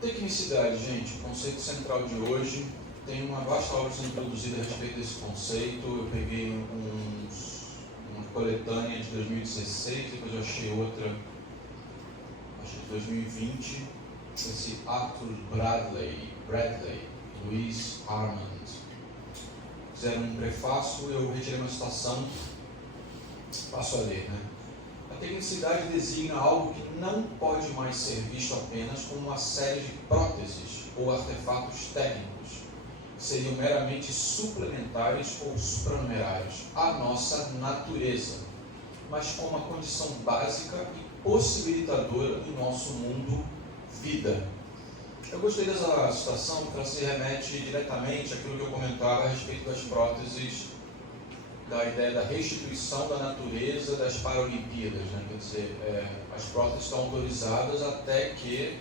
Tecnicidade, gente, o conceito central de hoje. Tem uma vasta obra sendo produzida a respeito desse conceito. Eu peguei uma coletânea de 2016, depois eu achei outra, acho que de 2020. Esse Arthur Bradley, Louis Armand, fizeram um prefácio. Eu retirei uma citação, passo a ler, né? A tecnicidade designa algo que não pode mais ser visto apenas como uma série de próteses ou artefatos técnicos, que seriam meramente suplementares ou supranumerários à nossa natureza, mas como uma condição básica e possibilitadora do nosso mundo vida. Eu gostei dessa citação porque ela se remete diretamente àquilo que eu comentava a respeito das próteses, da ideia da restituição da natureza das Paralimpíadas, né? Quer dizer, as próteses estão autorizadas até que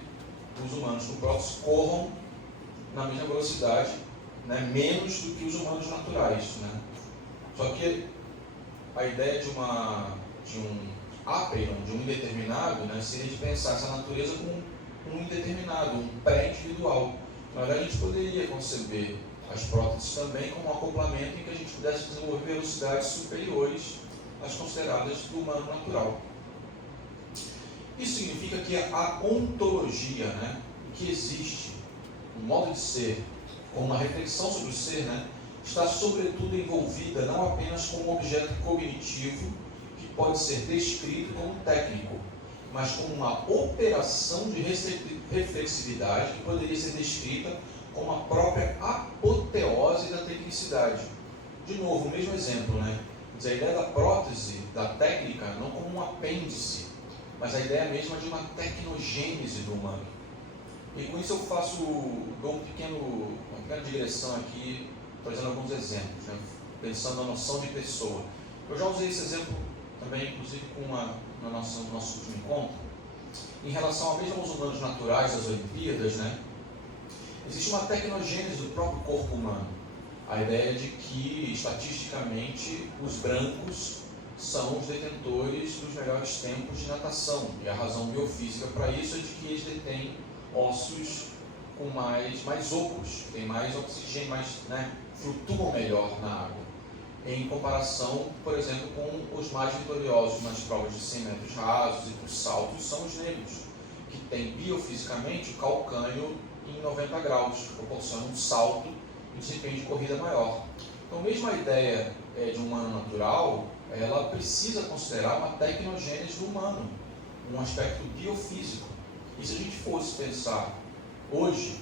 os humanos com próteses corram na mesma velocidade, né? Menos do que os humanos naturais, né? Só que a ideia de um aperon, de um indeterminado, né, seria de pensar essa natureza como um indeterminado, um pré-individual. Na verdade, a gente poderia conceber as próteses também como um acoplamento em que a gente pudesse desenvolver velocidades superiores às consideradas do humano natural. Isso significa que a ontologia, né, o que existe, o modo de ser, como uma reflexão sobre o ser, né, está sobretudo envolvida não apenas como um objeto cognitivo que pode ser descrito como técnico, mas como uma operação de reflexividade que poderia ser descrita como a própria apoteose da tecnicidade. De novo, o mesmo exemplo, né? Quer dizer, a ideia da prótese, da técnica, não como um apêndice, mas a ideia mesma de uma tecnogênese do humano. E com isso eu dou uma pequena digressão aqui, trazendo alguns exemplos, né? Pensando na noção de pessoa. Eu já usei esse exemplo também, inclusive, no nosso último encontro, em relação a mesmo aos humanos naturais das Olimpíadas, né? Existe uma tecnogênese do próprio corpo humano. A ideia de que, estatisticamente, os brancos são os detentores dos melhores tempos de natação. E a razão biofísica para isso é de que eles detêm ossos com mais ocos, tem mais oxigênio, flutuam melhor na água. Em comparação, por exemplo, com os mais vitoriosos nas provas de 100 metros rasos e por saltos, são os negros, que têm biofisicamente o calcânio em 90 graus, que proporciona um salto e desempenho de corrida maior. Então, mesmo a ideia de um humano natural, ela precisa considerar uma tecnogênese do humano, um aspecto biofísico. E se a gente fosse pensar hoje,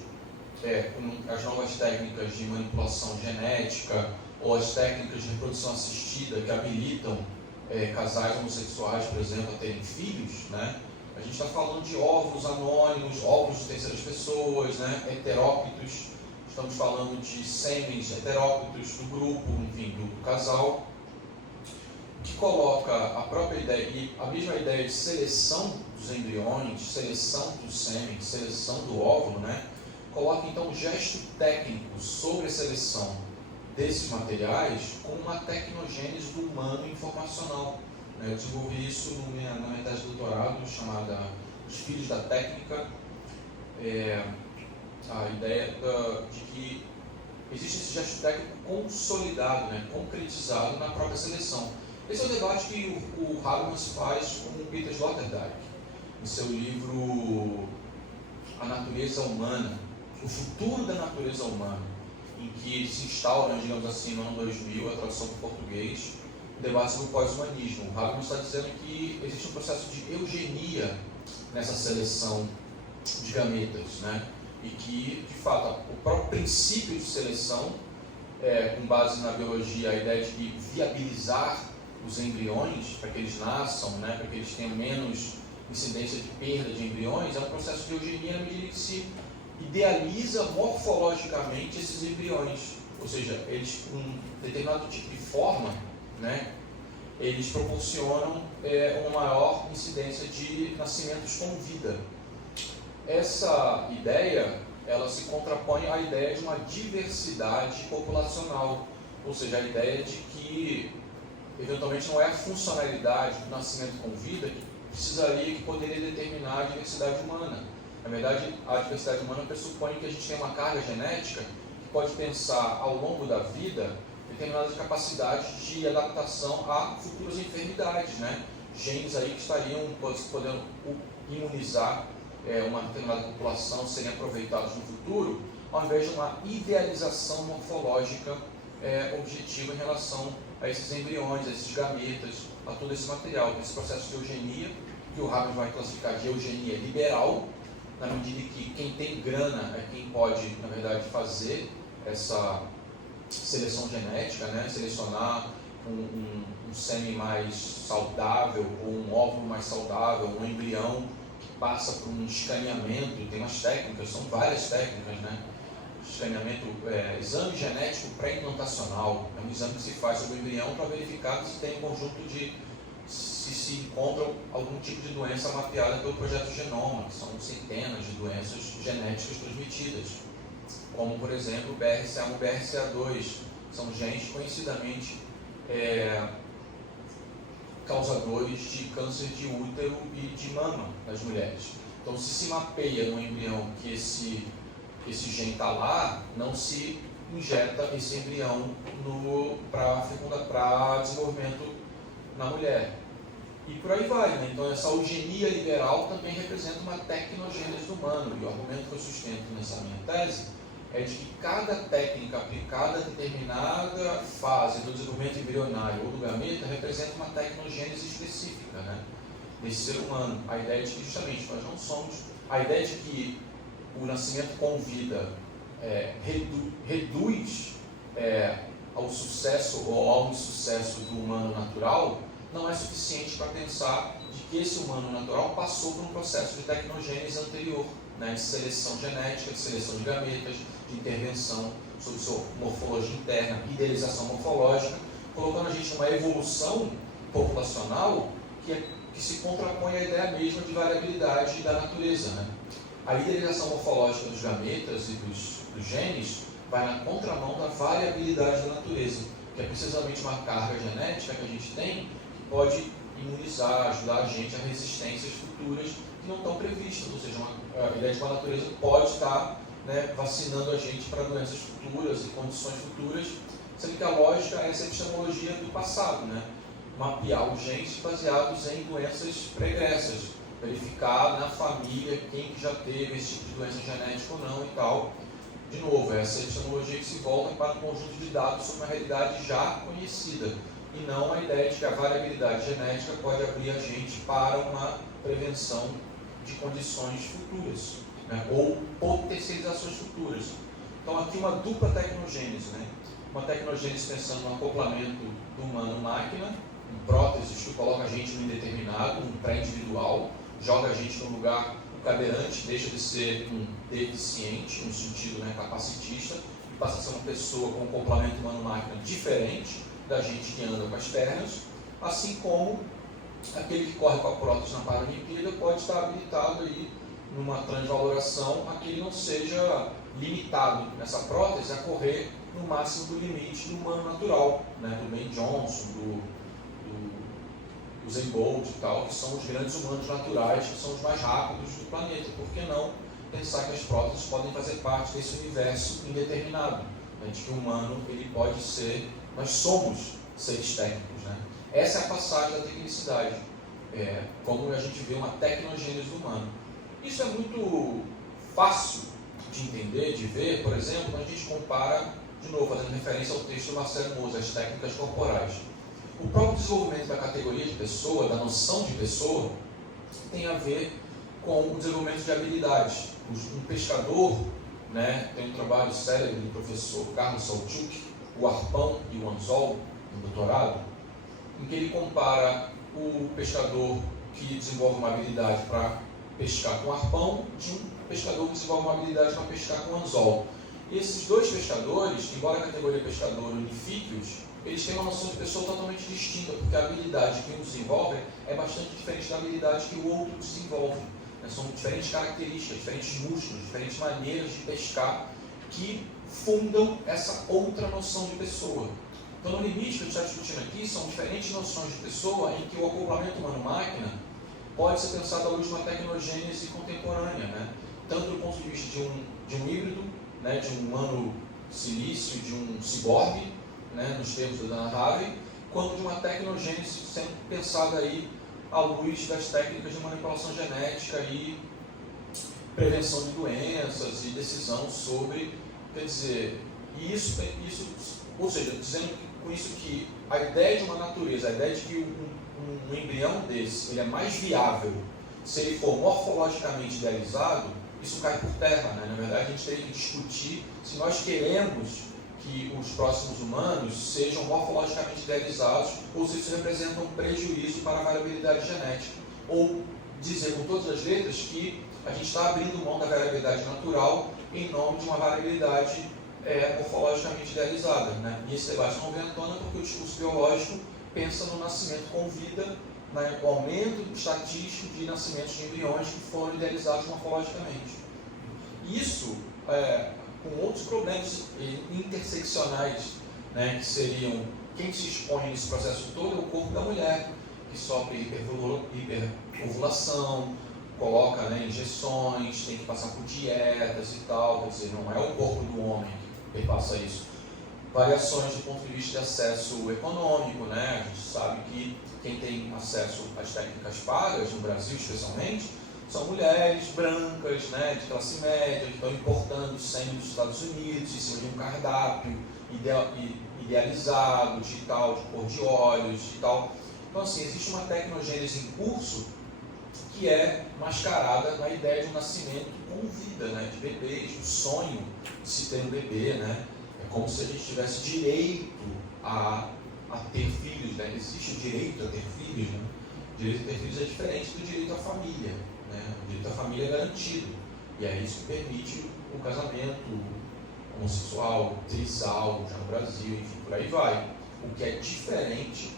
com as novas técnicas de manipulação genética ou as técnicas de reprodução assistida que habilitam casais homossexuais, por exemplo, a terem filhos, né? A gente está falando de óvulos anônimos, óvulos de terceiras pessoas, né? Heterópitos, estamos falando de sêmens heterópitos do grupo, enfim, do casal, que coloca a própria ideia, e a mesma ideia de seleção dos embriões, seleção do sêmen, seleção do óvulo, né? Coloca então um gesto técnico sobre a seleção desses materiais como uma tecnogênese do humano informacional. Eu desenvolvi isso na minha tese de doutorado, chamada Os Filhos da Técnica. A ideia de que existe esse gesto técnico consolidado, né, concretizado na própria seleção. Esse é o debate que o Habermas faz com o Peter Sloterdijk, em seu livro A Natureza Humana, o futuro da natureza humana, em que se instaura, digamos assim, no ano 2000, a tradução para o português, o debate sobre o pós-humanismo. O Habermas está dizendo que existe um processo de eugenia nessa seleção de gametas, né? E que, de fato, o próprio princípio de seleção, com base na biologia, a ideia de viabilizar os embriões para que eles nasçam, né? Para que eles tenham menos incidência de perda de embriões, é um processo de eugenia na medida que se idealiza morfologicamente esses embriões, ou seja, eles com um determinado tipo de forma, né, eles proporcionam uma maior incidência de nascimentos com vida. Essa ideia, ela se contrapõe à ideia de uma diversidade populacional, ou seja, a ideia de que eventualmente não é a funcionalidade do nascimento com vida que poderia determinar a diversidade humana, Na verdade, a diversidade humana pressupõe que a gente tem uma carga genética que pode pensar ao longo da vida determinadas capacidades de adaptação a futuras enfermidades, né? Genes aí que estariam podendo imunizar uma determinada população, serem aproveitados no futuro, ao invés de uma idealização morfológica objetiva em relação a esses embriões, a esses gametas, a todo esse material, esse processo de eugenia, que o Habermas vai classificar de eugenia liberal, na medida que quem tem grana é quem pode, na verdade, fazer essa seleção genética, né? Selecionar um sêmen mais saudável, ou um óvulo mais saudável, um embrião que passa por um escaneamento, tem umas técnicas, são várias técnicas, né? Escaneamento, exame genético pré-implantacional, é um exame que se faz sobre o embrião para verificar se tem um conjunto de, se encontra algum tipo de doença mapeada pelo projeto Genoma, que são centenas de doenças genéticas transmitidas, como por exemplo o BRCA1 e o BRCA2, são genes conhecidamente causadores de câncer de útero e de mama nas mulheres. Então, se mapeia no embrião que esse gene está lá, não se injeta esse embrião para desenvolvimento na mulher. E por aí vai, né? Então essa eugenia liberal também representa uma tecnogênese do humano. E o argumento que eu sustento nessa minha tese é de que cada técnica aplicada a determinada fase do desenvolvimento embrionário ou do gameta representa uma tecnogênese específica, né, desse ser humano. A ideia de que justamente nós não somos, a ideia de que o nascimento com vida reduz ao sucesso ou ao insucesso do humano natural, não é suficiente para pensar de que esse humano natural passou por um processo de tecnogênese anterior, né, de seleção genética, de seleção de gametas, de intervenção sobre sua morfologia interna, idealização morfológica, colocando a gente numa evolução populacional que se contrapõe à ideia mesma de variabilidade da natureza, né? A idealização morfológica dos gametas e dos genes vai na contramão da variabilidade da natureza, que é precisamente uma carga genética que a gente tem que pode imunizar, ajudar a gente a resistências futuras que não estão previstas, ou seja, a ideia de que a natureza pode estar, né, vacinando a gente para doenças futuras e condições futuras, sendo que a lógica é essa epistemologia do passado, né? Mapear os genes baseados em doenças pregressas, verificar na família quem já teve esse tipo de doença genética ou não e tal. De novo, essa epistemologia que se volta para um conjunto de dados sobre uma realidade já conhecida, e não a ideia de que a variabilidade genética pode abrir a gente para uma prevenção de condições futuras, né, ou potencializações futuras. Então aqui uma dupla tecnogênese, né? Uma tecnogênese pensando no acoplamento do humano-máquina, em próteses que coloca a gente no indeterminado, um pré-individual, joga a gente num lugar, o cadeirante deixa de ser um deficiente, no sentido, né, capacitista, e passa a ser uma pessoa com um complemento humano-máquina diferente da gente que anda com as pernas, assim como aquele que corre com a prótese na Paralimpíada pode estar habilitado aí numa transvaloração a que ele não seja limitado nessa prótese a correr no máximo do limite do humano natural, né, do Ben Johnson, do Usain Bolt e tal, que são os grandes humanos naturais, que são os mais rápidos do planeta. Por que não pensar que as próteses podem fazer parte desse universo indeterminado, né, de que o humano ele pode ser, nós somos seres técnicos, né? Essa é a passagem da tecnicidade, como a gente vê uma tecnogênese do humano. Isso é muito fácil de entender, de ver, por exemplo, quando a gente compara, de novo, fazendo referência ao texto do Marcelo Moser, as técnicas corporais. O próprio desenvolvimento da categoria de pessoa, da noção de pessoa, tem a ver com o desenvolvimento de habilidades. Um pescador, né, tem um trabalho célebre do professor Carlos Salchuk, o arpão e o anzol, um doutorado, em que ele compara o pescador que desenvolve uma habilidade para pescar com arpão de um pescador que desenvolve uma habilidade para pescar com anzol. E esses dois pescadores, embora a categoria pescador unifique-os, eles têm uma noção de pessoa totalmente distinta, porque a habilidade que um desenvolve é bastante diferente da habilidade que o outro desenvolve. São diferentes características, diferentes músculos, diferentes maneiras de pescar que fundam essa outra noção de pessoa. Então, no limite que a gente está discutindo aqui, são diferentes noções de pessoa em que o acoplamento humano-máquina pode ser pensado à luz de uma tecnogênese contemporânea, né? tanto do ponto de vista de um híbrido, né, de um humano silício, de um ciborgue, né, nos termos da Dana Harvey, quanto de uma tecnogênese sendo pensada aí à luz das técnicas de manipulação genética e prevenção de doenças e decisão sobre, quer dizer, isso ou seja, dizendo com isso que a ideia de uma natureza, a ideia de que um embrião desse ele é mais viável se ele for morfologicamente idealizado, isso cai por terra, né? Na verdade, a gente teria que discutir se nós queremos que os próximos humanos sejam morfologicamente idealizados ou se isso representa um prejuízo para a variabilidade genética. Ou dizer com todas as letras que a gente está abrindo mão da variabilidade natural em nome de uma variabilidade morfologicamente idealizada, né? E esse debate não vem à tona porque o discurso biológico pensa no nascimento com vida, né, o aumento estatístico de nascimentos de embriões que foram idealizados morfologicamente. Isso, com outros problemas interseccionais, né, que seriam, quem se expõe nesse processo todo é o corpo da mulher, que sofre hiperovulação, coloca, né, injeções, tem que passar por dietas e tal, quer dizer, não é o corpo do homem que passa isso. Variações do ponto de vista de acesso econômico, né? A gente sabe que quem tem acesso às técnicas pagas, no Brasil especialmente, são mulheres brancas, né, de classe média, que estão importando sêmen dos Estados Unidos, em cima de um cardápio idealizado, de tal, de cor de olhos, de tal. Então, assim, existe uma tecnogênese em curso que é mascarada na ideia de um nascimento com vida, né, de bebês, o sonho de se ter um bebê, né? É como se a gente tivesse direito a ter filhos, né? Existe o direito a ter filhos, né? O direito a ter filhos é diferente do direito à família, né? O direito à família é garantido, e é isso que permite o casamento homossexual, trisal, já no Brasil, enfim, por aí vai. O que é diferente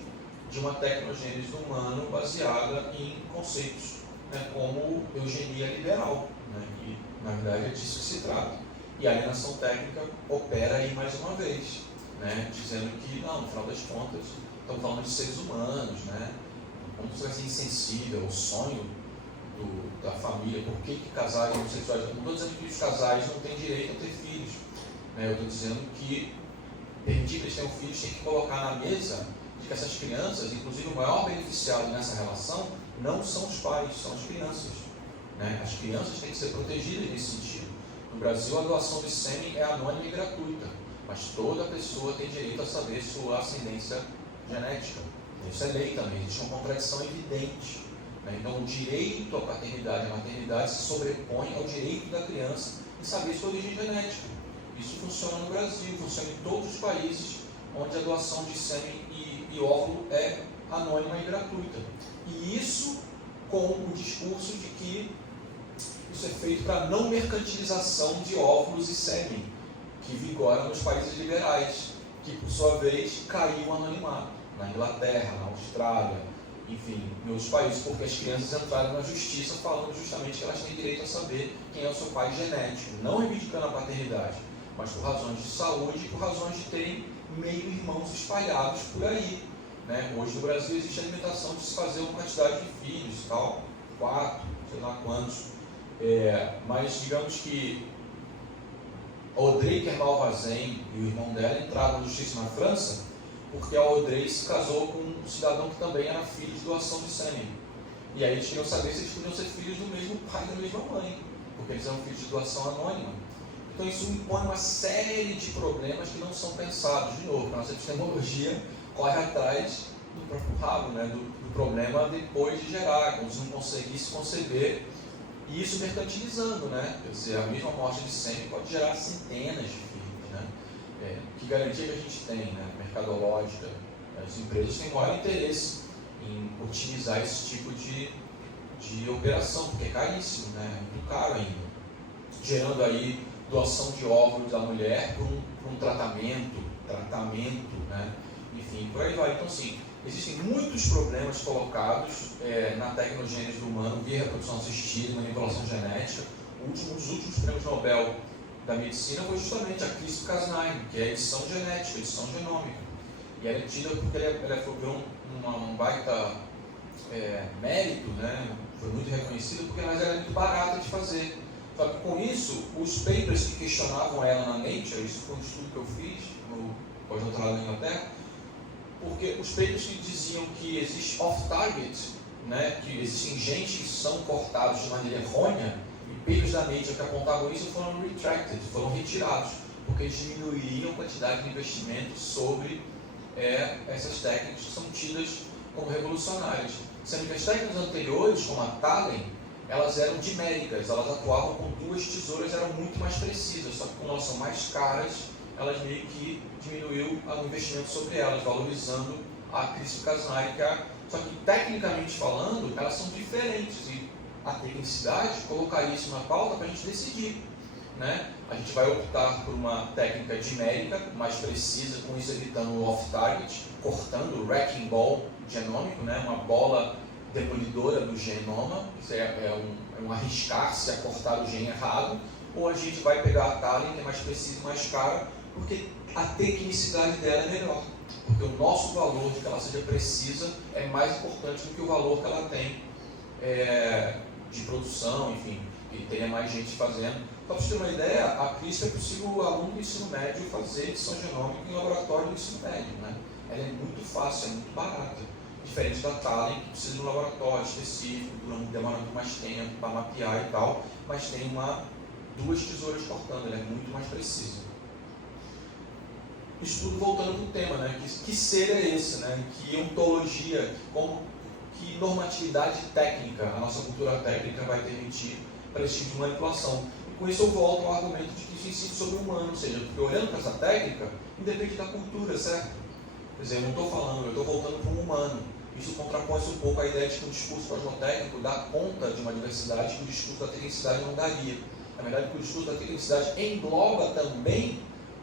de uma tecnogênese do humano baseada em conceitos, né, como eugenia liberal, né, que na verdade é disso que se trata. E a alienação técnica opera aí mais uma vez, né, dizendo que, não, no final das contas, estamos falando de seres humanos, né, como isso vai ser insensível ao sonho da família, por que casais homossexuais? Eu não estou dizendo que os casais não têm direito a ter filhos, né, eu estou dizendo que permitir que eles tenham filhos tem que colocar na mesa de que essas crianças, inclusive o maior beneficiado nessa relação, não são os pais, são as crianças, né? As crianças têm que ser protegidas nesse sentido. No Brasil, a doação de sêmen é anônima e gratuita, mas toda pessoa tem direito a saber sua ascendência genética. Isso é lei também, existe uma contradição evidente, né? Então, o direito à paternidade e à maternidade se sobrepõe ao direito da criança em saber sua origem genética. Isso funciona no Brasil, funciona em todos os países onde a doação de sêmen e óvulo é anônima e gratuita. E isso com o discurso de que isso é feito para não mercantilização de óvulos e sêmen, que vigora nos países liberais, que por sua vez caiu o anonimato, na Inglaterra, na Austrália, enfim, em outros países, porque as crianças entraram na justiça falando justamente que elas têm direito a saber quem é o seu pai genético, não reivindicando a paternidade, mas por razões de saúde e por razões de terem meio-irmãos espalhados por aí, né? Hoje no Brasil existe a limitação de se fazer uma quantidade de filhos, tal, 4, sei lá quantos, mas digamos que Audrey Kermal-Vazen e o irmão dela entraram na justiça na França porque a Audrey se casou com um cidadão que também era filho de doação de sêmen. E aí eles queriam saber se eles podiam ser filhos do mesmo pai e da mesma mãe, porque eles eram filhos de doação anônima. Então isso impõe uma série de problemas que não são pensados. De novo, a nossa epistemologia corre atrás do próprio rabo, né, do problema depois de gerar, como se não conseguisse conceber, e isso mercantilizando, né? Quer dizer, a mesma morte de sêmen pode gerar centenas de filhos, né? Que garantia que a gente tem, né, mercadológica? As empresas têm maior interesse em otimizar esse tipo de operação, porque é caríssimo, né? É muito caro ainda, gerando aí doação de óvulos da mulher por um tratamento, né? Enfim, por aí vai. Então, assim, existem muitos problemas colocados na tecnogênese do humano via reprodução assistida, manipulação genética. Um dos últimos prêmios Nobel da medicina foi justamente a CRISPR-Cas9, que é a edição genética, edição genômica. E ela é tida porque ela foi um baita mérito, né? Foi muito reconhecida porque ela era muito barata de fazer. Só que com isso, os papers que questionavam ela na Nature, isso foi um estudo que eu fiz no pós-doutorado na Inglaterra, porque os papers que diziam que existe off-target, né, que existem genes que são cortados de maneira errônea, e papers da Nature que apontavam isso foram retracted, foram retirados, porque eles diminuiriam a quantidade de investimento sobre essas técnicas que são tidas como revolucionárias. Sendo que as técnicas anteriores, como a Talen, elas eram diméricas, elas atuavam com duas tesouras, eram muito mais precisas, só que como elas são mais caras, elas meio que diminuiu o investimento sobre elas, valorizando a CRISPR-Cas9, só que tecnicamente falando, elas são diferentes, e a tecnicidade colocaria isso na pauta para a gente decidir, né? A gente vai optar por uma técnica dimérica, mais precisa, com isso evitando o off-target, cortando o wrecking ball genômico, né? Uma bola demolidora do genoma, isso é um arriscar-se a cortar o gene errado, ou a gente vai pegar a Talen, que é mais precisa e mais cara, porque a tecnicidade dela é melhor, porque o nosso valor de que ela seja precisa é mais importante do que o valor que ela tem de produção, enfim, que tenha mais gente fazendo. Para você ter uma ideia, a CRISPR é possível o aluno do ensino médio fazer edição genômica em laboratório do ensino médio, né? Ela é muito fácil, é muito barata, diferente da Talen, que precisa de um laboratório específico, demora muito mais tempo para mapear e tal, mas tem duas tesouras cortando, ela é muito mais precisa. Estudo voltando para o tema, né? Que ser é esse, né? Que ontologia, que normatividade técnica a nossa cultura técnica vai permitir para esse tipo de manipulação. E com isso eu volto ao argumento de que isso incide sobre o humano, ou seja, porque olhando para essa técnica, independe da cultura, certo? Quer dizer, eu não estou falando, eu estou voltando para um humano. Isso contrapõe-se um pouco a ideia de que o discurso cosmotécnico dá conta de uma diversidade que o discurso da tecnicidade não daria. Na verdade, o discurso da tecnicidade engloba também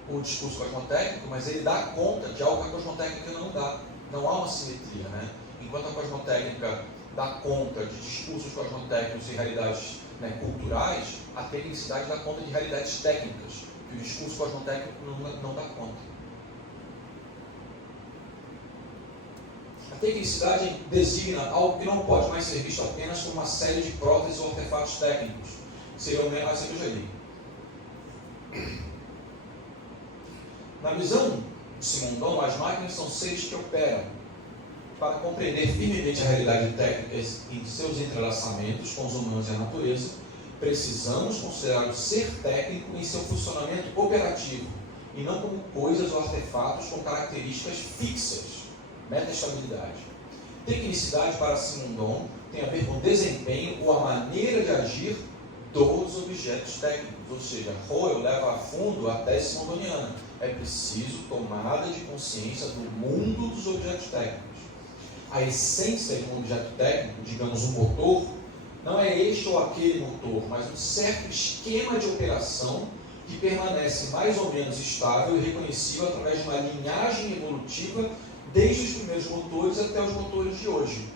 o discurso cosmotécnico, mas ele dá conta de algo que a cosmotécnica não dá. Não há uma simetria, né? Enquanto a cosmotécnica dá conta de discursos cosmotécnicos e realidades, né, culturais, a tecnicidade dá conta de realidades técnicas, que o discurso cosmotécnico não dá conta. A tecnicidade designa algo que não pode mais ser visto apenas como uma série de próteses ou artefatos técnicos. Seria o essa que eu já li. Na visão de Simondon, as máquinas são seres que operam. Para compreender firmemente a realidade técnica em seus entrelaçamentos com os humanos e a natureza, precisamos considerar o ser técnico em seu funcionamento operativo, e não como coisas ou artefatos com características fixas, metaestabilidade. Tecnicidade, para Simondon, tem a ver com o desempenho ou a maneira de agir dos objetos técnicos, ou seja, Hoyle leva a fundo a tese simondoniana. É preciso tomada de consciência do mundo dos objetos técnicos. A essência de um objeto técnico, digamos um motor, não é este ou aquele motor, mas um certo esquema de operação que permanece mais ou menos estável e reconhecível através de uma linhagem evolutiva desde os primeiros motores até os motores de hoje.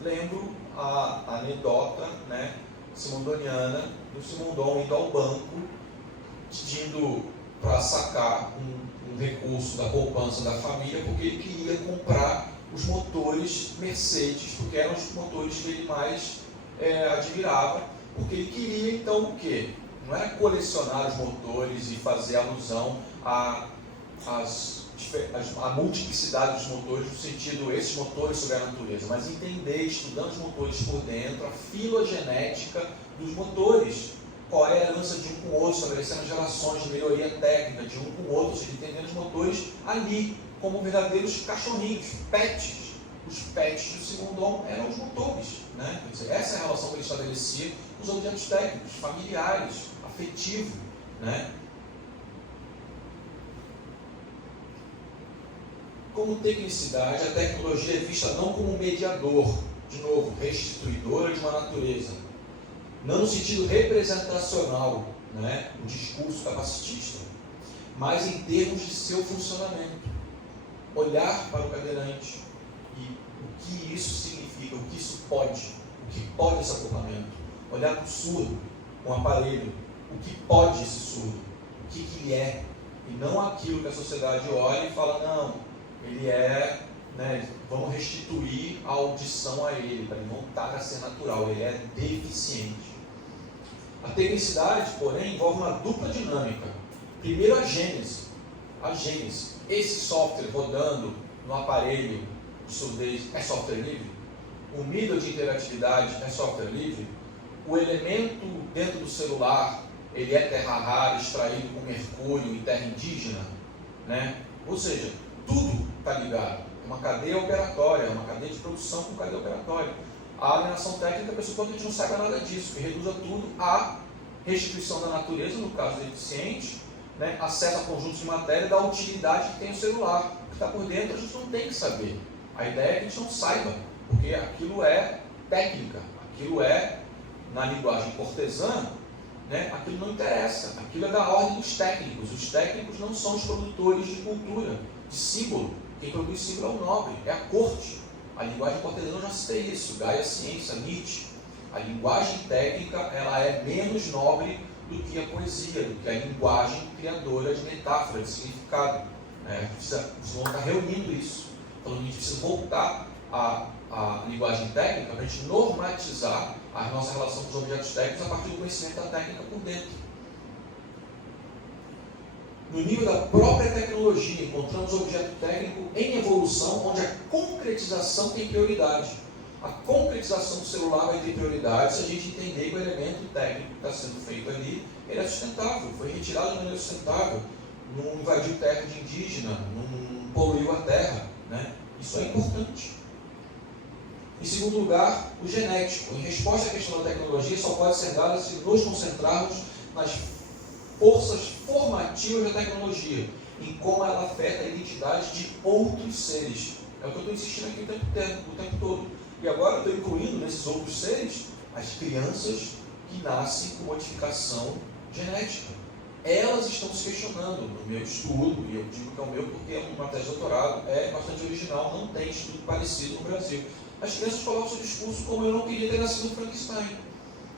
Lembro a anedota, né, simondoniana do Simondon indo ao banco pedindo para sacar um recurso da poupança da família, porque ele queria comprar os motores Mercedes, porque eram os motores que ele mais admirava, porque ele queria então o quê? Não é colecionar os motores e fazer alusão à multiplicidade dos motores, no sentido, esses motores sobre a natureza, mas entender, estudando os motores por dentro, a filogenética dos motores, qual é a herança de um com o outro, estabelecendo as relações de melhoria técnica de um com o outro, ou seja, entendendo os motores ali, como verdadeiros cachorrinhos, pets. Os pets do Simondon eram os motores, né? Quer dizer, essa é a relação que ele estabelecia com os objetos técnicos, familiares, afetivos, né? Como tecnicidade, a tecnologia é vista não como um mediador, de novo, restituidora de uma natureza, não no sentido representacional, né, o discurso capacitista, mas em termos de seu funcionamento. Olhar para o cadeirante e o que isso significa, o que isso pode, o que pode esse acoplamento. Olhar para o surdo, com o aparelho, o que pode esse surdo, o que ele é, e não aquilo que a sociedade olha e fala, não, ele é, né, vamos restituir a audição a ele, para ele voltar a ser natural, ele é deficiente. A tecnicidade, porém, envolve uma dupla dinâmica. Primeiro, a gênese. A gênese. Esse software rodando no aparelho de surdez é software livre? O middle de interatividade é software livre? O elemento dentro do celular, ele é terra rara, extraído com mercúrio em terra indígena? Né? Ou seja, tudo está ligado. É uma cadeia operatória, é uma cadeia de produção com cadeia operatória. A alienação técnica pressupõe que a gente não saiba nada disso, que reduza tudo à restituição da natureza, no caso do eficiente, né? Acesso a conjuntos de matéria da utilidade que tem o celular. O que está por dentro a gente não tem que saber. A ideia é que a gente não saiba, porque aquilo é técnica, aquilo é, na linguagem cortesã, né? Aquilo não interessa, aquilo é da ordem dos técnicos. Os técnicos não são os produtores de cultura, de símbolo. Quem produz símbolo é o nobre, é a corte. A linguagem cortesã, eu já citei isso, Gaia Ciência, Nietzsche. A linguagem técnica, ela é menos nobre do que a poesia, do que a linguagem criadora de metáfora, de significado. Vocês vão estar reunindo isso. Então a gente precisa voltar à linguagem técnica para a gente normatizar a nossa relação com os objetos técnicos a partir do conhecimento da técnica por dentro. No nível da própria tecnologia, encontramos o objeto técnico em evolução, onde a concretização tem prioridade. A concretização do celular vai ter prioridade se a gente entender que o elemento técnico que está sendo feito ali, ele é sustentável, foi retirado de maneira sustentável, não invadiu terra de indígena, não poluiu a terra, né? Isso é importante. Em segundo lugar, o genético. Em resposta à questão da tecnologia, só pode ser dada se nos concentrarmos nas forças formativas da tecnologia, em como ela afeta a identidade de outros seres. É o que eu estou insistindo aqui o tempo todo. E agora eu estou incluindo nesses outros seres as crianças que nascem com modificação genética. Elas estão se questionando no meu estudo, e eu digo que é o meu porque é uma tese de doutorado, é bastante original, não tem estudo parecido no Brasil. As crianças colocam seu discurso como eu não queria ter nascido Frankenstein.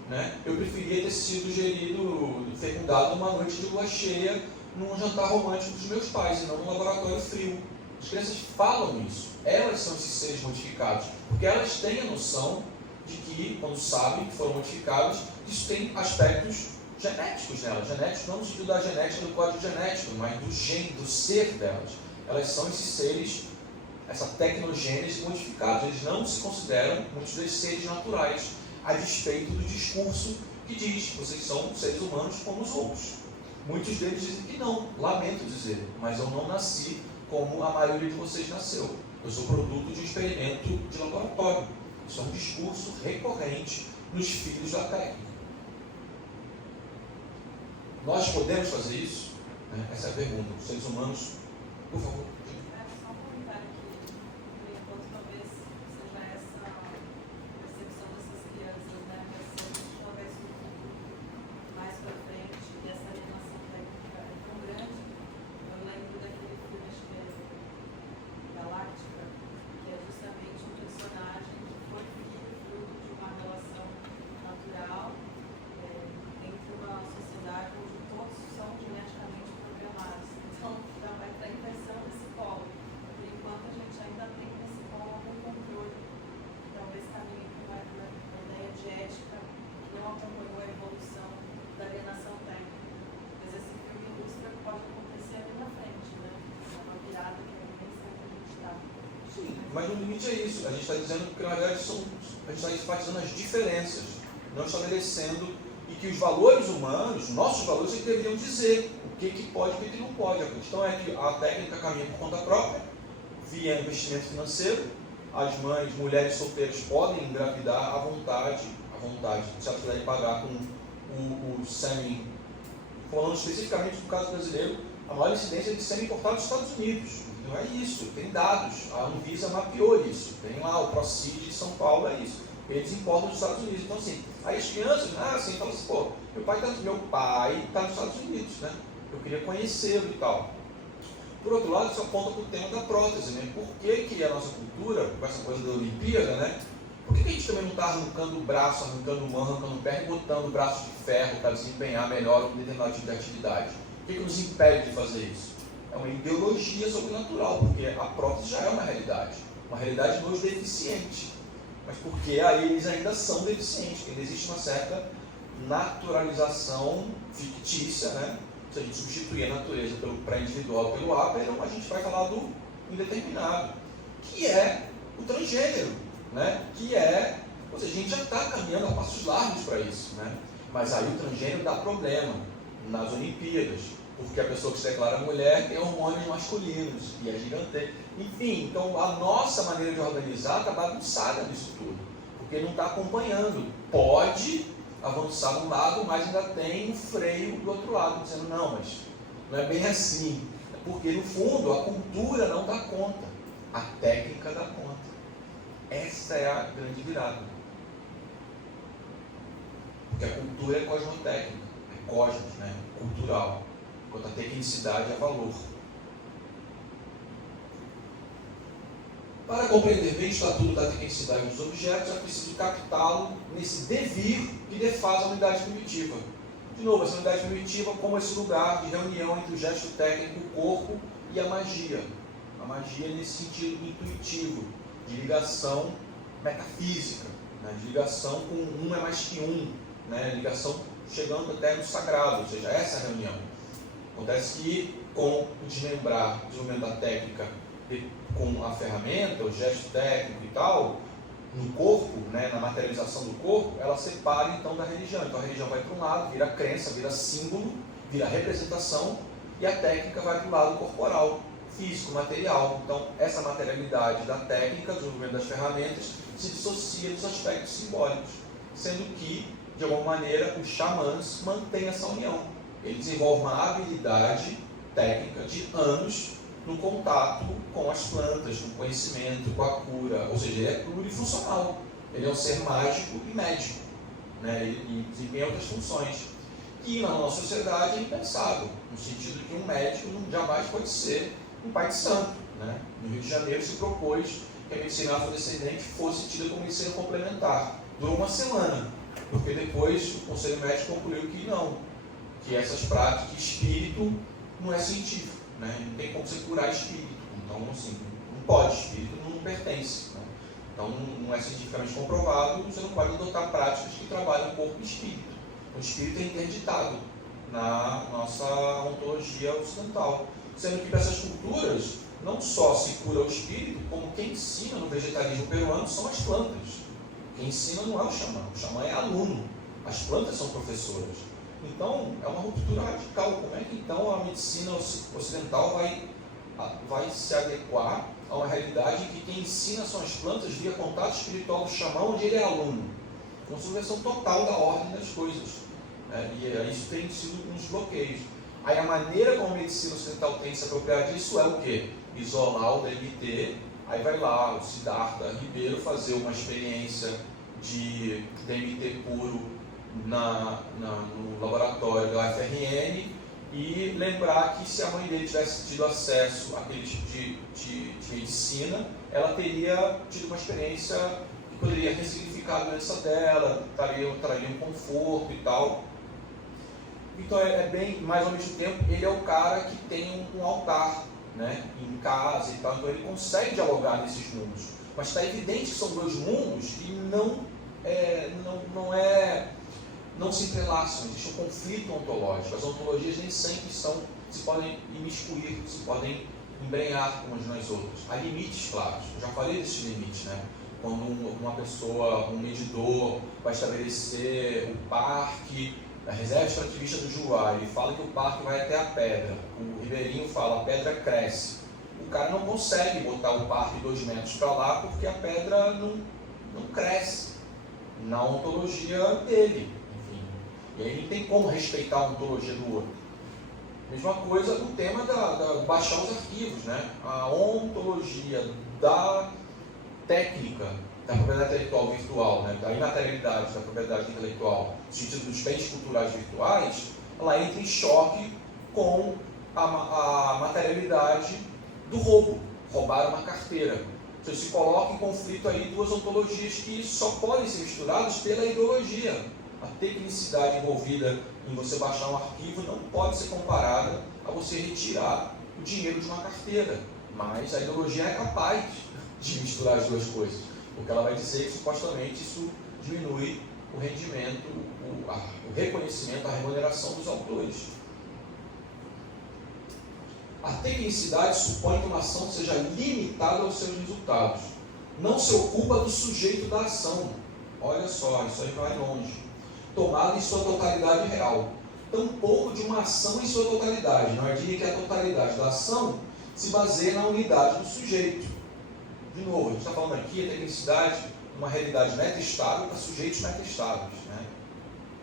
Né? Eu preferia ter sido gerido, fecundado numa noite de lua cheia, num jantar romântico dos meus pais, e não num laboratório frio. As crianças falam isso. Elas são esses seres modificados, porque elas têm a noção de que, quando sabem que foram modificados, isso tem aspectos genéticos nelas. Genéticos não no sentido da genética do código genético, mas do gene, do ser delas. Elas são esses seres, essa tecnogênese modificados. Eles não se consideram muitos desses seres naturais, a despeito do discurso que diz que vocês são seres humanos como os outros. Muitos deles dizem que não, lamento dizer, mas eu não nasci como a maioria de vocês nasceu. Eu sou produto de um experimento de laboratório. Isso é um discurso recorrente nos filhos da técnica. Nós podemos fazer isso? Essa é a pergunta. Os seres humanos, por favor. Só um comentário aqui, por enquanto talvez seja essa percepção dessas crianças, né? Mas se a gente talvez no futuro mais para frente, e essa alienação técnica é tão grande, eu lembro daquele filme, acho que é Galáctica, que é justamente um personagem que foi filho fruto de uma relação natural entre uma sociedade onde todos são geneticamente programados. Então, vai para a inversão desse polo. Por enquanto, a gente ainda tem nesse polo algum controle. Talvez caminhe para uma ideia de ética que não acompanhou a evolução da alienação técnica. Mas esse filme ilustra que pode acontecer ali na frente, né? É uma virada que é bem certa a gente está. Sim, mas no limite é isso. A gente está dizendo que, na verdade, a gente está enfatizando as diferenças, não estabelecendo, e que os valores humanos, nossos valores, eles deveriam dizer o que pode e o que não pode. A questão é que a técnica caminha por conta própria, via investimento financeiro. As mães, mulheres solteiras podem engravidar à vontade, se elas puderem pagar com o sêmen. Falando especificamente do caso brasileiro, a maior incidência é de sêmen importado dos Estados Unidos. Não é isso, tem dados. A Anvisa mapeou isso. Tem lá o ProCid de São Paulo, é isso. Eles importam dos Estados Unidos. Então, assim, aí as crianças, assim, falam assim, pô, meu pai está nos Estados Unidos, né? Eu queria conhecê-lo e tal. Por outro lado, isso aponta para o tema da prótese, né? Por que a nossa cultura, com essa coisa da Olimpíada, né? Por que a gente também não está arrancando o braço, arrancando mão, arrancando perna e botando braço de ferro para desempenhar melhor um determinado tipo de atividade? O que nos impede de fazer isso? É uma ideologia sobrenatural, porque a prótese já é uma realidade nos deficiente. Mas porque aí eles ainda são deficientes, ainda existe uma certa naturalização fictícia, né? Se a gente substituir a natureza pelo pré-individual pelo áper, a gente vai falar do indeterminado, que é o transgênero, né? Que é, ou seja, a gente já está caminhando a passos largos para isso, né? Mas aí o transgênero dá problema nas Olimpíadas, porque a pessoa que se declara mulher tem hormônios masculinos e é gigante. Enfim, então a nossa maneira de organizar está bagunçada nisso tudo, porque não está acompanhando. Pode avançar de um lado, mas ainda tem um freio do outro lado, dizendo não, mas não é bem assim. Porque no fundo a cultura não dá conta, a técnica dá conta. Essa é a grande virada. Porque a cultura é cosmotécnica, é cosmos, né? Cultural, enquanto a tecnicidade é valor. Para compreender bem o estatuto da tecnicidade dos objetos, é preciso captá-lo nesse devir que defaz a unidade primitiva. De novo, essa unidade primitiva como esse lugar de reunião entre o gesto técnico, o corpo e a magia. A magia nesse sentido intuitivo, de ligação metafísica, né? De ligação com um é mais que um, né? Ligação chegando até no sagrado, ou seja, essa é a reunião. Acontece que com o desmembrar, o desenvolvimento da técnica com a ferramenta, o gesto técnico e tal, no corpo, né, na materialização do corpo, ela separa então da religião. Então a religião vai para um lado, vira crença, vira símbolo, vira representação, e a técnica vai para o lado corporal, físico, material. Então essa materialidade da técnica, do desenvolvimento das ferramentas, se dissocia dos aspectos simbólicos, sendo que, de alguma maneira, os xamãs mantêm essa união. Ele desenvolve uma habilidade técnica de anos no contato com as plantas, com o conhecimento, com a cura, ou seja, ele é plurifuncional, ele é um ser mágico e médico, né? Ele desempenha outras funções, que na nossa sociedade é impensável, no sentido de que um médico jamais pode ser um pai de santo, né? No Rio de Janeiro se propôs que a medicina afrodescendente fosse tida como medicina complementar, durou uma semana, porque depois o Conselho Médico concluiu que não, que essas práticas, que espírito não é científico, né? Não tem como você curar espírito, então assim, não pode, espírito não pertence, né? Então não é cientificamente comprovado, você não pode adotar práticas que trabalham corpo e espírito. O espírito é interditado na nossa ontologia ocidental, sendo que para essas culturas não só se cura o espírito, como quem ensina no vegetalismo peruano são as plantas. Quem ensina não é o xamã é aluno, as plantas são professoras. Então, é uma ruptura radical. Como é que então a medicina ocidental vai se adequar a uma realidade em que quem ensina são as plantas via contato espiritual do xamã, onde ele é aluno? Uma subversão total da ordem das coisas. E isso tem sido uns bloqueios. Aí a maneira como a medicina ocidental tem se apropriar disso é o quê? Isolar o DMT, aí vai lá o Siddhartha Ribeiro fazer uma experiência de DMT puro no laboratório da UFRN e lembrar que se a mãe dele tivesse tido acesso àquele tipo de medicina, ela teria tido uma experiência que poderia ressignificar a doença dela, traria um conforto e tal. Então é bem, mas ao mesmo tempo ele é o cara que tem um altar, né, em casa e tal, então ele consegue dialogar nesses mundos. Mas está evidente que são dois mundos e não se entrelaçam, existe um conflito ontológico. As ontologias nem sempre se podem imiscuir, se podem embrenhar umas nas outras. Há limites claros, eu já falei desses limites, né? Quando uma pessoa, um medidor, vai estabelecer o parque, a reserva extrativista do Juá, ele fala que o parque vai até a pedra, o ribeirinho fala, a pedra cresce. O cara não consegue botar o parque 2 metros para lá porque a pedra não cresce na ontologia dele. E aí não tem como respeitar a ontologia do outro. Mesma coisa no tema da baixar os arquivos, né? A ontologia da técnica da propriedade intelectual virtual, né? Da imaterialidade da propriedade intelectual, no sentido dos bens culturais virtuais, ela entra em choque com a materialidade do roubo, roubar uma carteira. Então se coloca em conflito aí duas ontologias que só podem ser misturadas pela ideologia. A tecnicidade envolvida em você baixar um arquivo não pode ser comparada a você retirar o dinheiro de uma carteira. Mas a ideologia é capaz de misturar as duas coisas, porque ela vai dizer que supostamente isso diminui o rendimento, o reconhecimento, a remuneração dos autores. A tecnicidade supõe que uma ação seja limitada aos seus resultados. Não se ocupa do sujeito da ação. Olha só, isso aí vai longe. Tomada em sua totalidade real. Tampouco de uma ação em sua totalidade. Não diria que a totalidade da ação se baseia na unidade do sujeito. De novo, a gente está falando aqui a tecnicidade, uma realidade meta-estável para sujeitos meta-estáveis. Né?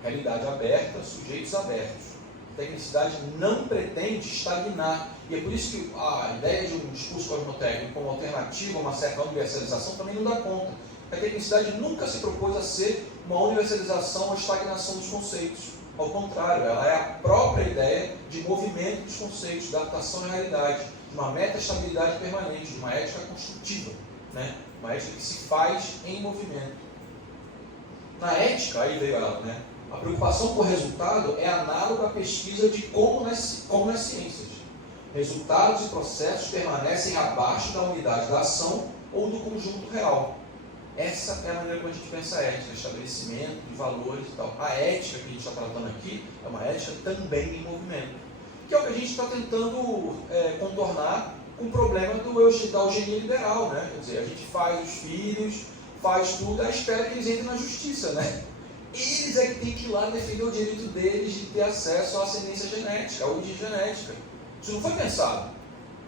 Realidade aberta, sujeitos abertos. A tecnicidade não pretende estagnar. E é por isso que a ideia de um discurso cosmotécnico como alternativa a uma certa universalização também não dá conta. A tecnicidade nunca se propôs a ser uma universalização ou estagnação dos conceitos. Ao contrário, ela é a própria ideia de movimento dos conceitos, de adaptação à realidade, de uma meta-estabilidade permanente, de uma ética construtiva, né? Uma ética que se faz em movimento. Na ética, aí veio ela, né? A preocupação por resultado é análoga à pesquisa de como nas ciências. Resultados e processos permanecem abaixo da unidade da ação ou do conjunto real. Essa é a maneira como a gente pensa a ética, estabelecimento de valores e tal. A ética que a gente está tratando aqui é uma ética também em movimento, que é o que a gente está tentando contornar com o problema da eugenia liberal, né? Quer dizer, a gente faz os filhos, faz tudo, à espera que eles entrem na justiça, né? Eles é que tem que ir lá defender o direito deles de ter acesso à ascendência genética, à origem genética. Isso não foi pensado.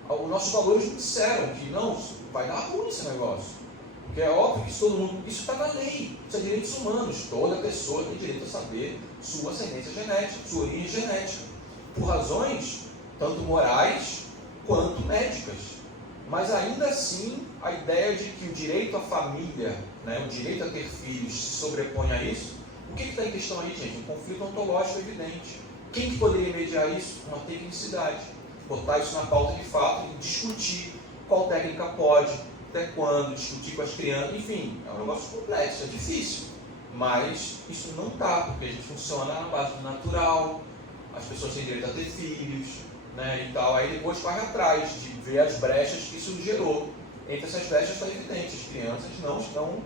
Os nossos valores não disseram que não, vai dar ruim esse negócio. Porque é óbvio que todo mundo, isso está na lei, isso é direitos humanos. Toda pessoa tem direito a saber sua ascendência genética, sua origem genética, por razões tanto morais quanto médicas. Mas ainda assim, a ideia de que o direito à família, né, o direito a ter filhos se sobrepõe a isso, o que está em questão aí, gente? Um conflito ontológico evidente. Quem que poderia mediar isso? Uma tecnicidade. Botar isso na pauta de fato e discutir qual técnica pode, até quando, discutir com as crianças, enfim, é um negócio complexo, é difícil, mas isso não está, porque a gente funciona na base do natural, as pessoas têm direito a ter filhos, né, e tal, aí depois corre atrás de ver as brechas que isso gerou. Entre essas brechas está evidente, as crianças não estão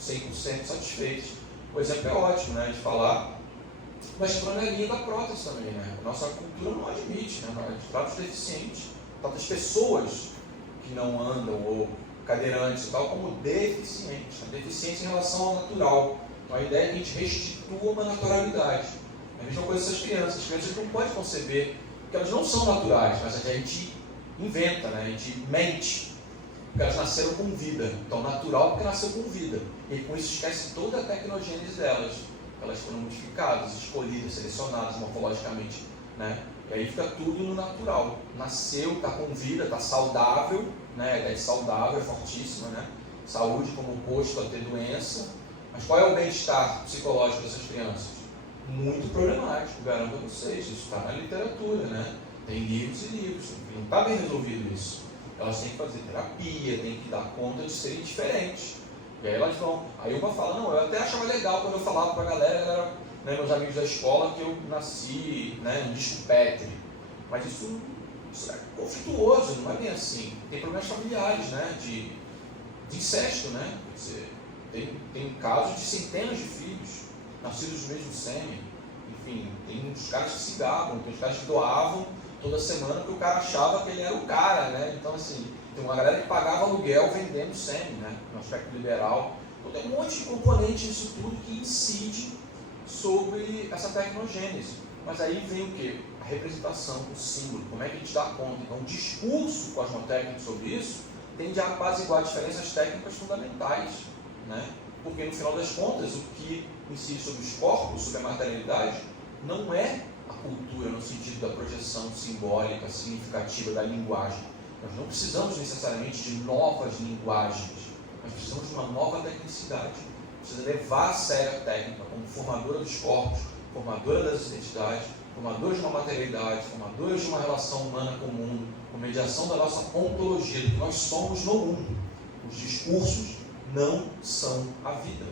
100% satisfeitas. O exemplo é ótimo, né, de falar, mas para na linha da prótese também, né, a nossa cultura não admite, né, a gente trata os deficientes, trata as pessoas que não andam ou cadeirantes e tal, como deficientes, né? Deficientes em relação ao natural. Então a ideia é que a gente restitua uma naturalidade. É a mesma coisa essas crianças. As crianças não podem conceber que elas não são naturais, mas a gente inventa, né? A gente mente, porque elas nasceram com vida. Então natural porque nasceu com vida. E com isso esquece toda a tecnogênese delas. Elas foram modificadas, escolhidas, selecionadas morfologicamente, né? E aí fica tudo no natural. Nasceu, está com vida, está saudável, né? É saudável, é fortíssima, né? Saúde como oposto a ter doença. Mas qual é o bem-estar psicológico dessas crianças? Muito problemático, garanto a vocês. Isso está na literatura, né? Tem livros e livros. Não está bem resolvido isso. Elas têm que fazer terapia, têm que dar conta de serem diferentes. E aí elas vão. Aí uma fala, não, eu até achava legal quando eu falava para a galera, né, meus amigos da escola, que eu nasci, né, em disco Petri. Mas isso é conflituoso, não é bem assim. Tem problemas familiares, né, de incesto, né? Quer dizer, tem casos de centenas de filhos nascidos do mesmo sêmen. Enfim, tem uns caras que se gabam, tem uns caras que doavam toda semana porque o cara achava que ele era o cara, né? Então, assim, tem uma galera que pagava aluguel vendendo sêmen, né? No aspecto liberal. Então, tem um monte de componente nisso tudo que incide sobre essa tecnogênese. Mas aí vem o quê? A representação, o símbolo, como é que a gente dá conta. Então, o discurso cosmotécnico sobre isso tende a apaziguar diferenças técnicas fundamentais, né? Porque, no final das contas, o que incide sobre os corpos, sobre a materialidade, não é a cultura no sentido da projeção simbólica, significativa da linguagem. Nós não precisamos necessariamente de novas linguagens, nós precisamos de uma nova tecnicidade. Precisa levar a sério a técnica como formadora dos corpos, formadora das identidades, formadora de uma materialidade, formadora de uma relação humana com o mundo, com mediação da nossa ontologia, do que nós somos no mundo. Os discursos não são a vida.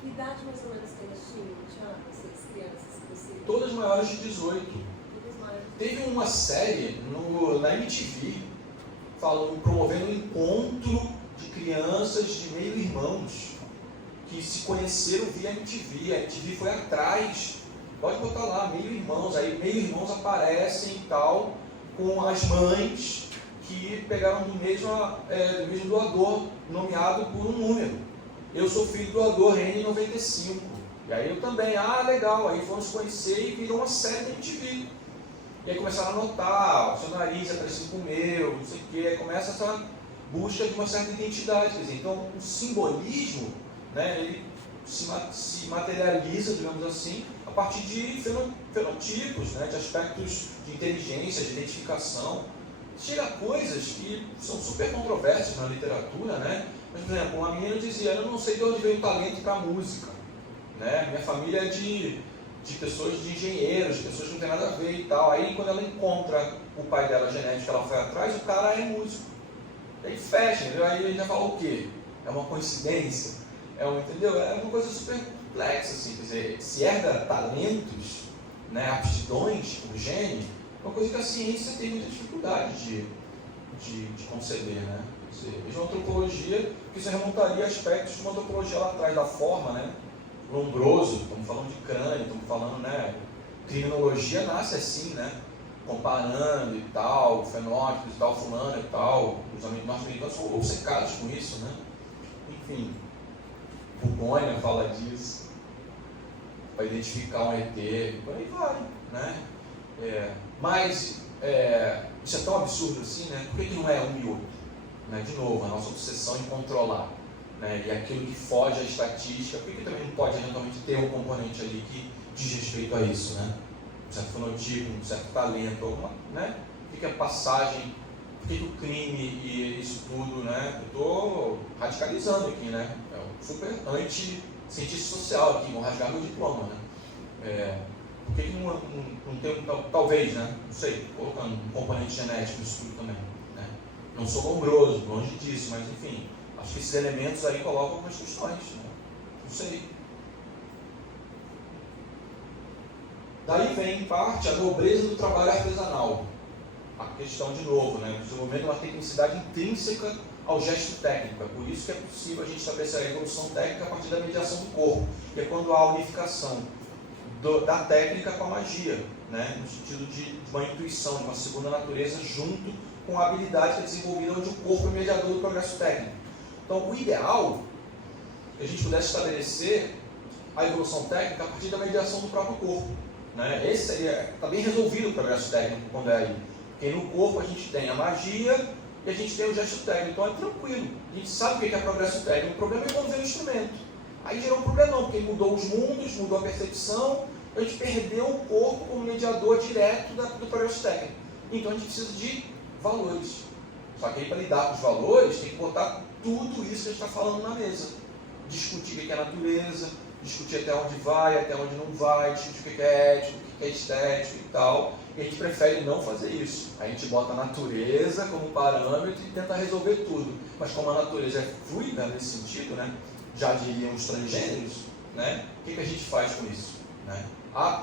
Que idade mais ou menos que eles tinham, Tiago, essas crianças que você... Todas maiores de 18. Todas maiores de 18. Teve uma série na MTV promovendo um encontro de crianças de meio-irmãos. que se conheceram via MTV. A MTV foi atrás, pode botar lá, Meio Irmãos, aí Meio Irmãos aparecem e tal, com as mães que pegaram do mesmo doador, nomeado por um número. Eu sou filho do doador N95. E aí eu também, legal, aí foram se conhecer e virou uma série da MTV. E aí começaram a notar, o seu nariz é parecido com o meu, não sei o quê, aí começa essa busca de uma certa identidade. Quer dizer, então o simbolismo, né, ele se materializa, digamos assim, a partir de fenotipos, né, de aspectos de inteligência, de identificação. Chega a coisas que são super controversas na literatura, né? Mas, por exemplo, uma menina dizia, eu não sei de onde veio o talento para a música. Né? Minha família é de pessoas, de engenheiros, pessoas que não tem nada a ver e tal. Aí quando ela encontra o pai dela genético, ela foi atrás, o cara é músico. Aí fecha, entendeu? Aí ele já falou o quê? É uma coincidência? Entendeu? É uma coisa super complexa, assim, quer dizer, se herda talentos, né, aptidões por gene, é uma coisa que a ciência tem muita dificuldade de conceber, né? Quer dizer, veja uma antropologia que se remontaria a aspectos de uma antropologia lá atrás da forma, né? Lombroso, estamos falando de crânio, estamos falando, né? Criminologia nasce assim, né? Comparando e tal, fenótipos e tal, fulano e tal. Os amigos norte-americanos são obcecados com isso, né? Enfim, Burgonha fala disso, para identificar um ET, por aí vai, né? Mas isso é tão absurdo assim, né? Por que não é um e outro? Né? De novo, a nossa obsessão em controlar. Né, e aquilo que foge à estatística, por que também não pode eventualmente ter um componente ali que diz respeito a isso, né? Um certo fenotipo, um certo talento, alguma, né? Por que a passagem, por que o crime e isso tudo, né? Eu estou radicalizando aqui, né? É um super anti-cientista social aqui, vou rasgar meu diploma, né? Por que não tem, talvez, né? Não sei, colocando um componente genético nisso tudo também, né? Não sou lombroso, longe disso, mas enfim. Acho que esses elementos aí colocam algumas questões, né? Não sei. Daí vem, em parte, a nobreza do trabalho artesanal. A questão, de novo, né? O desenvolvimento de uma tecnicidade intrínseca ao gesto técnico. É por isso que é possível a gente estabelecer a evolução técnica a partir da mediação do corpo, que é quando há a unificação da técnica com a magia, né? No sentido de uma intuição, de uma segunda natureza, junto com a habilidade que é desenvolvida onde o corpo é mediador do progresso técnico. Então, o ideal é que a gente pudesse estabelecer a evolução técnica a partir da mediação do próprio corpo. Né? Esse seria, está bem resolvido o progresso técnico quando é aí. Porque no corpo a gente tem a magia e a gente tem o gesto técnico. Então é tranquilo. A gente sabe o que é progresso técnico. O problema é envolver o instrumento. Aí gerou um problemão, porque mudou os mundos, mudou a percepção, a gente perdeu o corpo como mediador direto do progresso técnico. Então a gente precisa de valores. Só que aí, para lidar com os valores, tem que botar tudo isso que a gente está falando na mesa. Discutir o que é natureza, discutir até onde vai, até onde não vai, discutir o que é ético, o que é estético e tal. E a gente prefere não fazer isso. A gente bota a natureza como parâmetro e tenta resolver tudo. Mas como a natureza é fluida nesse sentido, né? Já diriam os transgêneros, né? O que a gente faz com isso? Né?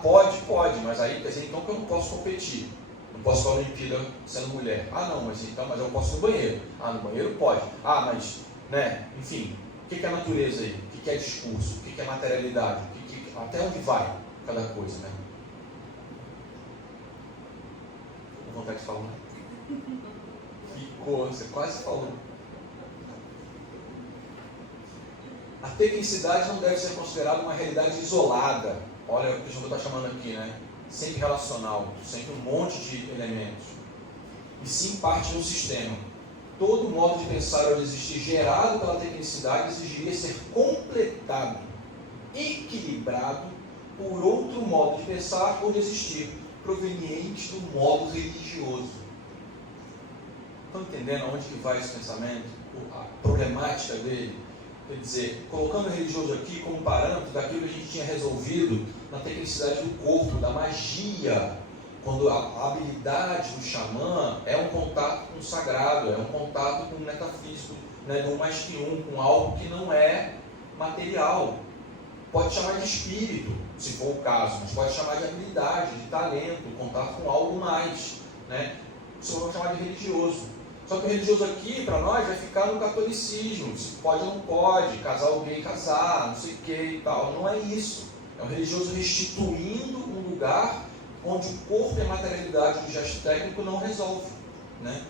Pode, mas aí quer dizer então que eu não posso competir. Não posso para a Olimpíada sendo mulher. Não, mas eu posso no banheiro. No banheiro pode. Mas, né? Enfim, o que é a natureza aí? O que é discurso? O que é materialidade? Até onde vai cada coisa, né? Estou com vontade de falar. Ficou, você quase falou. A tecnicidade não deve ser considerada uma realidade isolada. Olha o que o João está chamando aqui, né? Sempre relacional, sempre um monte de elementos. E sim parte de um sistema. Todo modo de pensar ou de existir gerado pela tecnicidade exigiria ser completado, equilibrado por outro modo de pensar ou de existir, proveniente do modo religioso. Estão entendendo aonde que vai esse pensamento? A problemática dele? Quer dizer, colocando o religioso aqui como parâmetro daquilo que a gente tinha resolvido na tecnicidade do corpo, da magia, quando a habilidade do xamã é um contato com o sagrado, é um contato com o metafísico, né, do mais que um, com algo que não é material. Pode chamar de espírito, se for o caso, mas pode chamar de habilidade, de talento, contato com algo mais. Né? Isso vamos chamar de religioso. Só que o religioso aqui, para nós, vai ficar no catolicismo, se pode ou não pode, casal gay casar, não sei o que e tal. Não é isso. É o religioso restituindo um lugar onde o corpo e a materialidade do gesto técnico não resolve, né?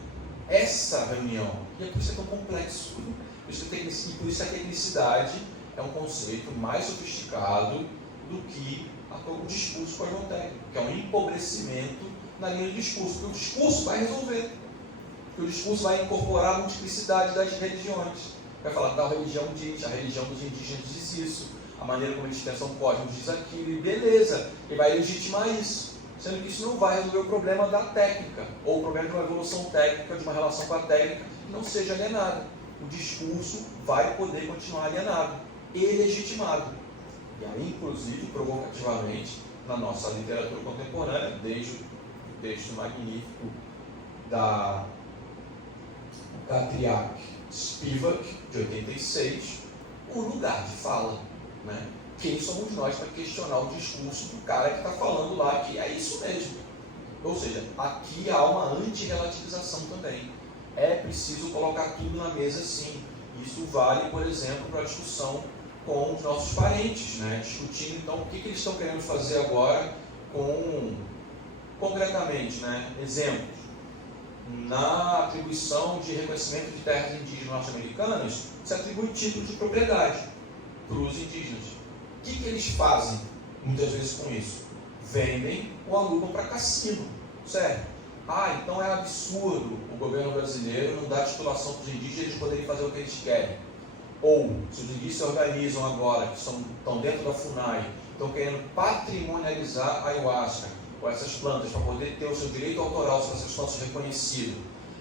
Essa reunião, e é por isso que é tão complexo, por isso a tecnicidade é um conceito mais sofisticado do que o discurso cosmotécnico, que é um empobrecimento na linha do discurso, porque o discurso vai resolver, porque o discurso vai incorporar a multiplicidade das religiões, vai falar tal religião diz, a religião dos indígenas diz isso, a maneira como eles pensam o cosmos diz aquilo, e beleza, e vai legitimar isso, sendo que isso não vai resolver o problema da técnica, ou o problema de uma evolução técnica, de uma relação com a técnica, que não seja alienada. O discurso vai poder continuar alienado e legitimado. E aí, inclusive, provocativamente, na nossa literatura contemporânea, desde o texto magnífico da Patriarch Spivak, de 86, o lugar de fala, né? Quem somos nós para questionar o discurso do cara que está falando lá que é isso mesmo? Ou seja, aqui há uma antirrelativização também. É preciso colocar tudo na mesa sim. Isso vale, por exemplo, para a discussão com os nossos parentes, né? Discutindo então o que eles estão querendo fazer agora concretamente, né? Exemplos. Na atribuição de reconhecimento de terras indígenas norte-americanas, se atribui título de propriedade para os indígenas. O que eles fazem muitas vezes com isso? Vendem ou alugam para cassino, certo? Então é absurdo o governo brasileiro não dar titulação para os indígenas e eles poderem fazer o que eles querem. Ou, se os indígenas se organizam agora, que estão dentro da FUNAI, estão querendo patrimonializar a ayahuasca, ou essas plantas, para poder ter o seu direito autoral, se essas plantas reconhecidas.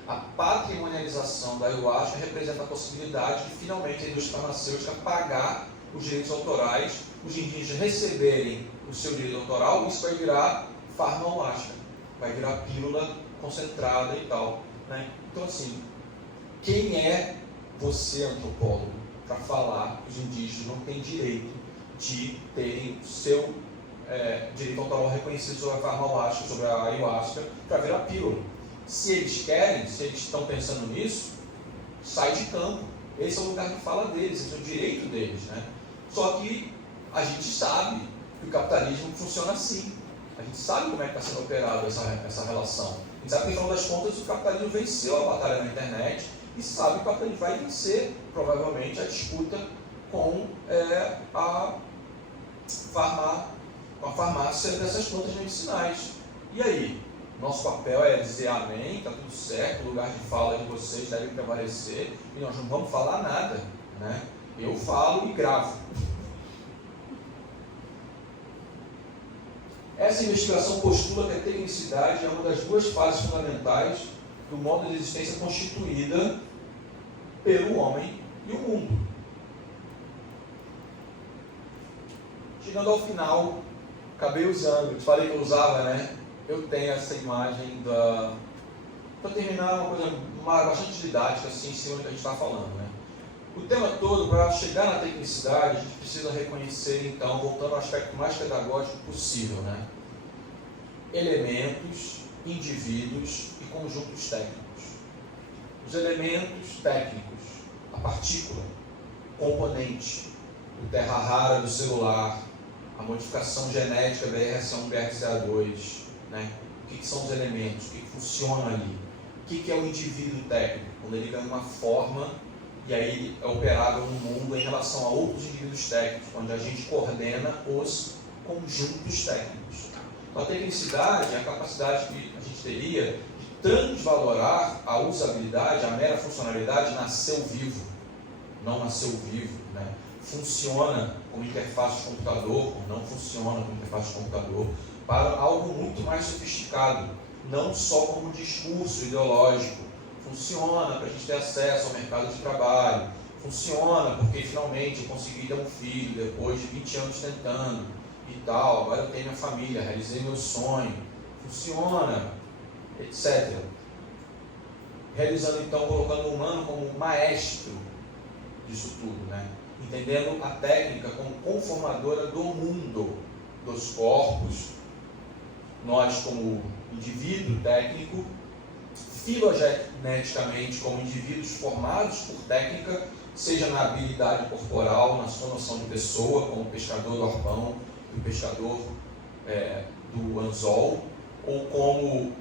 A patrimonialização da ayahuasca representa a possibilidade de, finalmente, a indústria farmacêutica pagar os direitos autorais, os indígenas receberem o seu direito autoral, isso vai virar farmahuasca, vai virar pílula concentrada e tal, né? Então, assim, quem é você, antropólogo, para falar que os indígenas não têm direito de terem o seu direito autoral reconhecido sobre a farmahuasca, sobre a ayahuasca, para virar pílula? Se eles querem, se eles estão pensando nisso, sai de campo. Esse é o lugar de fala deles, esse é o direito deles, né? Só que a gente sabe que o capitalismo funciona assim. A gente sabe como é que está sendo operada essa relação. A gente sabe que, no final das contas, o capitalismo venceu a batalha na internet e sabe que o capitalismo vai vencer, provavelmente, a disputa com a farmácia dessas plantas medicinais. E aí? Nosso papel é dizer amém, está tudo certo, o lugar de fala de vocês deve prevalecer e nós não vamos falar nada, né? Eu falo e gravo. Essa investigação postula que a tecnicidade é uma das duas fases fundamentais do modo de existência constituída pelo homem e o mundo. Chegando ao final, acabei usando, eu te falei que eu usava, né? Eu tenho essa imagem para terminar, uma coisa bastante didática, assim, em cima do que a gente está falando, né? O tema todo, para chegar na tecnicidade, a gente precisa reconhecer, então, voltando ao aspecto mais pedagógico possível, né? Elementos, indivíduos e conjuntos técnicos. Os elementos técnicos, a partícula, o componente, o terra rara do celular, a modificação genética BRCA1, BRCA2, né? O que são os elementos, o que funciona ali, o que é o indivíduo técnico, quando ele ganha uma forma e aí é operável no mundo em relação a outros indivíduos técnicos, onde a gente coordena os conjuntos técnicos. Então, a tecnicidade é a capacidade que a gente teria de transvalorar a usabilidade, a mera funcionalidade, nasceu vivo, não nasceu vivo, né? Funciona como interface de computador, ou não funciona como interface de computador, para algo muito mais sofisticado, não só como discurso ideológico. Funciona para a gente ter acesso ao mercado de trabalho, funciona porque finalmente eu consegui ter um filho depois de 20 anos tentando e tal, agora eu tenho minha família, realizei meu sonho, funciona, etc. Realizando então, colocando o humano como maestro disso tudo, né? Entendendo a técnica como conformadora do mundo, dos corpos. Nós, como indivíduo técnico, filogeneticamente como indivíduos formados por técnica, seja na habilidade corporal, na sua noção de pessoa, como o pescador do arpão e o pescador do anzol, ou como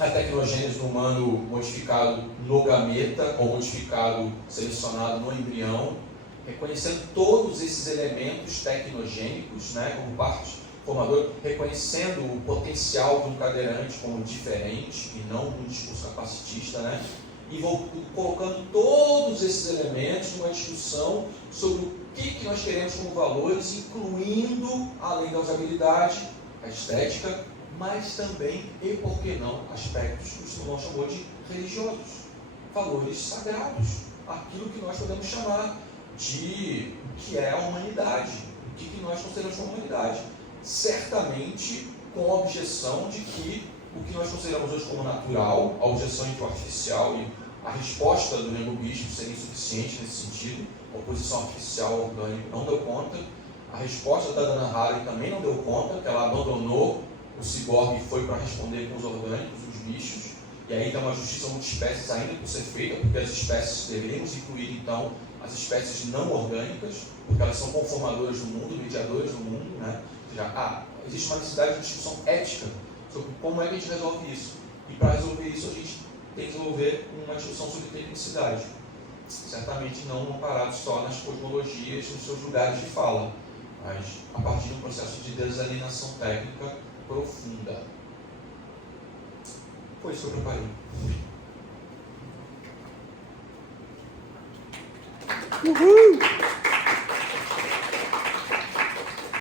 a tecnogênese do humano modificado no gameta, ou modificado, selecionado no embrião, reconhecendo todos esses elementos tecnogênicos, né, como parte formadora, reconhecendo o potencial de um cadeirante como diferente e não um discurso capacitista, né, e colocando todos esses elementos numa discussão sobre o que nós queremos como valores, incluindo, além da usabilidade, a estética, mas também, e por que não, aspectos que o Simão chamou de religiosos, valores sagrados, aquilo que nós podemos chamar de o que é a humanidade, o que nós consideramos como humanidade. Certamente com a objeção de que o que nós consideramos hoje como natural, a objeção entre o artificial e a resposta do Rainbow Bispo seria insuficiente nesse sentido, a oposição artificial ao orgânico não deu conta, a resposta da Dana Haraway também não deu conta, que ela abandonou o ciborgue e foi para responder com os orgânicos, os bichos, e aí tem uma justiça multiespécies ainda por ser feita, porque as espécies deveríamos incluir então as espécies não orgânicas, porque elas são conformadoras do mundo, mediadoras do mundo, né? Ou seja, existe uma necessidade de discussão ética sobre como é que a gente resolve isso. E para resolver isso a gente tem que desenvolver uma discussão sobre tecnicidade. Certamente não parado só nas cosmologias, nos seus lugares de fala, mas a partir de um processo de desalienação técnica profunda. Foi isso que eu preparei. Uhul!